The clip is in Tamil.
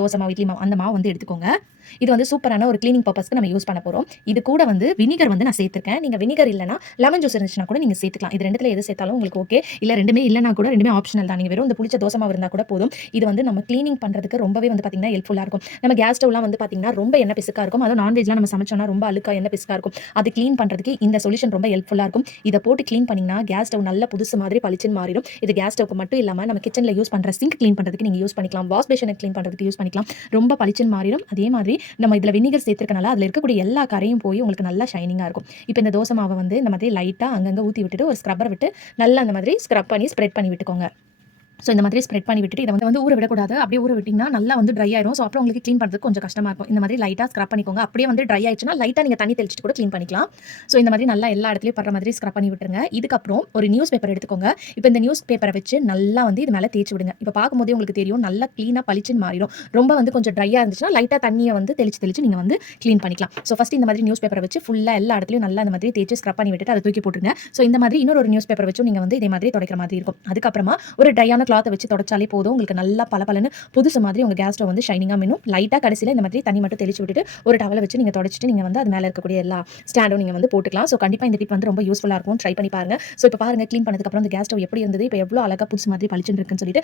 தோசை மாவு, இட்லி மாவு அந்த மாவு வந்து எடுத்துக்கோங்க. இது வந்து சூப்பரான ஒரு கிளீனிங் பர்பஸ்க்கு நம்ம யூஸ் பண்ண போறோம். இது கூட வந்து வினிகர் வந்து நான் சேர்த்திருக்கேன். நீங்க வினிகர் இல்லனா லெமன் ஜூஸ் இருந்துச்சுனா கூட நீங்க சேர்த்துக்கலாம். இது 2த்துல எது சேர்த்தாலும் உங்களுக்கு ஓகே. இல்ல 2மே இல்லனா கூட 2மே ஆப்ஷனல் தான். நீங்க வெறும் இந்த புளிச்ச தோசை மாவு இருந்தா கூட போதும். இது வந்து நம்ம கிளீனிங் பண்றதுக்கு ரொம்பவே வந்து பாத்தீங்கன்னா ஹெல்ப்ஃபுல்லா இருக்கும். நம்ம கேஸ் ஸ்டவ்லாம் வந்து பாத்தீங்கன்னா ரொம்ப எண்ணெய் பிசுக்கா இருக்கும். அதுவும் நான்வெஜ்லாம் நம்ம சமைச்சோம்னா ரொம்ப அழுக்கா எண்ணெய் பிசுக்கா இருக்கும். அது கிளீன் பண்றதுக்கு இந்த சொல்யூஷன் ரொம்ப ஹெல்ப்ஃபுல்லா இருக்கும். இத போட்டு கிளீன் பண்ணீங்கன்னா கேஸ் ஸ்டவ் நல்ல புதுசு மாதிரி பளிச்சுன்னு மாறிடும். இது கேஸ் ஸ்டவ்க்கு மட்டும் இல்லாம நம்ம கிச்சன்ல யூஸ் பண்ற சிங்க் கிளீன் பண்றதுக்கு நீங்க யூஸ் பண்ணிக்கலாம். வாஷ் பேஷன கிளீன் பண்றதுக்கு யூஸ் பண்ணிக்கலாம். ரொம்ப பளிச்சுன்னு மாறிடும். அதே மாதிரி நம்ம இதுல வினிகர் சேர்த்திருக்கனால அதுல இருக்கக்கூடிய எல்லா கரையும் போய் உங்களுக்கு நல்லா ஷைனிங்கா இருக்கும். இப்போ இந்த தோசை மாவை வந்து இந்த மாதிரி லைட்டா அங்கங்க ஊத்தி விட்டுட்டு ஒரு ஸ்க்ரப்பர் விட்டு நல்லா அந்த மாதிரி ஸ்க்ரப் பண்ணி ஸ்ப்ரெட் பண்ணி விட்டுக்கோங்க. ஸோ இந்த மாதிரி ஸ்ப்ரெட் பண்ணி விட்டுட்டு இதை வந்து ஊற விடக்கூடாது. அப்படியே ஊற விட்டிங்கன்னா நல்லா வந்து ட்ரை ஆயிரும். ஸோ அப்புறம் உங்களுக்கு க்ளீன் பண்ணுறதுக்கு கொஞ்சம் கஷ்டமா இருக்கும். இந்த மாதிரி லைட்டாக ஸ்க்ரப் பண்ணிக்கோங்க. அப்படியே வந்து ட்ரை ஆயிடுச்சுன்னா லைட்டாக நீங்கள் தண்ணி தெளிச்சிட்டு கூட க்ளீன் பண்ணிக்கலாம். ஸோ இந்த மாதிரி நல்லா எல்லா இடத்துலையும் படுற மாதிரி ஸ்க்ரப் பண்ணி விட்டுருங்க. இதுக்கப்புறம் ஒரு நியூஸ் பேப்பர் எடுத்துக்கோங்க. இப்போ இந்த நியூஸ் பேப்பரை வச்சு நல்லா வந்து இது மேலே தேய்ச்சி விடுங்க. இப்போ பார்க்கும்போதே உங்களுக்கு தெரியும் நல்லா க்ளீனாக பளிச்சுன்னு மாறிடும். ரொம்ப வந்து கொஞ்சம் ட்ரையாக இருந்துச்சுன்னா லைட்டாக தண்ணியை வந்து தெளிச்சு நீங்கள் வந்து க்ளீன் பண்ணிக்கலாம். ஸோ ஃபஸ்ட் இந்த மாதிரி நியூஸ் பேப்பரை வச்சு ஃபுல்லாக எல்லா இடத்துலையும் நல்லா இந்த மாதிரி தேய்ச்சி ஸ்க்ரப் பண்ணி விட்டுட்டு அதை தூக்கி போட்டுருங்க. ஸோ இந்த மாதிரி இன்னொரு நியூஸ் பேப்பர் வச்சும் நீங்கள் வந்து இதே மாதிரி துடைக்கிற மாதிரி இருக்கும். அதுக்கப்புறமா ஒரு ட்ரையான கிளாத்தை வச்சு தொடச்சாலே போதும். உங்களுக்கு நல்லா பளபளன்னு புதுசு மாதிரி உங்க கேஸ் ஸ்டவ் வந்து ஷைனிங்கா மின்னும். லைட்டா கடைசில இந்த மாதிரி தண்ணி மட்டும் தெளிச்சு விட்டுட்டு ஒரு டவலை வச்சு நீங்க தொடச்சிட்டு நீங்க வந்து அது மேல இருக்கக்கூடிய எல்லா ஸ்டாண்டும் நீங்க வந்து போட்டுக்கலாம். ஸோ கண்டிப்பா இந்த டிப் வந்து ரொம்ப யூஸ்ஃபுல்லா இருக்கும். ட்ரை பண்ணி பாருங்க. ஸோ இப்போ பாருங்க க்ளீன் பண்ணதுக்கு அப்புறம் இந்த கேஸ் ஸ்டவ் எப்படி இருந்தது, இப்போ எவ்வளவு அழகா புதுசு மாதிரி பளிச்சுன்னு இருக்குன்னு சொல்லிட்டு